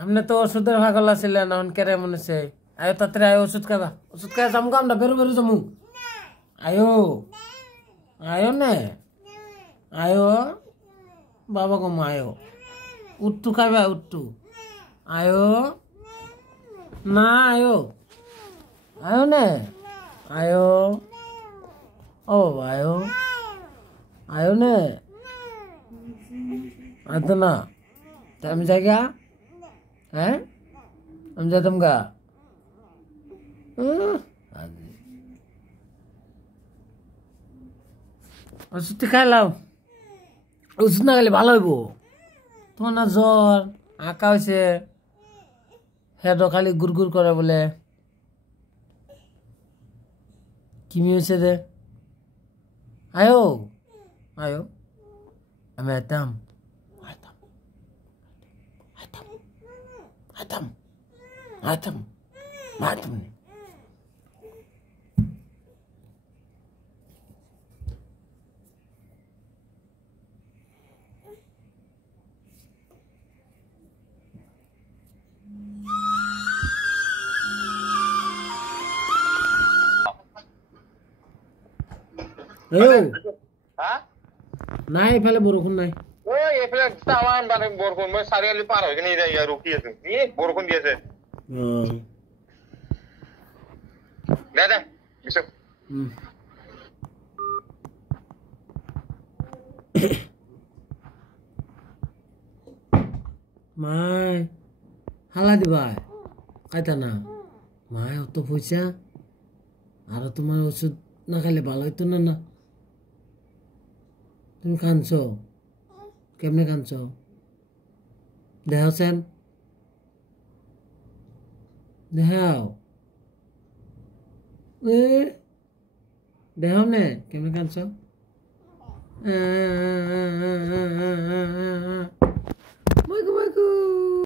हमने तो ওষুধের ভাগলা ছিলেন এখন কেরে মনে আছে আয়ো তাড়াতাড়ি আয়ো ওষুধ খাই জামু আমরা বেরো বেরো জামু আয়ো আয়ো নে আয়ো বাবা গো আয়ো উট্টু খাইবা উট্টু আয়ো না আয়ো আয়ো নে আয়ো ও বাবা আয়ো আয়ো নে আতো না আমি জায়গা হ্যাঁ আমি যেতাম গা ওষুধ খাইলাম ওষুধ না খেলে ভালো হইব তোমার না জ্বর আঁকা হয়েছে হেডও খালি গুড় করে বলে কিমি হয়েছে রে আয়ো আয়ো আমি আইতাম আইতাম আইতাম আইতাম আইতাম আইতাম নাই এফালে বৰষুণ নাই এইফালে টাৱান মানে বৰষুণ মই চাৰিআলি পাৰ হৈ কিনে যাই ৰখি আছো বৰষুণ দি আছে দে দে বিশু মাই হালা দিবা খাইতা না মাই অত পয়সা আর তোমার ওষুধ না খাইলে ভালো হইতো না না তুমি কাঁদছ কেমনে কাঁদছ দেখাওছেন দেখাও দেখাও নে কেমনে কাঁদছ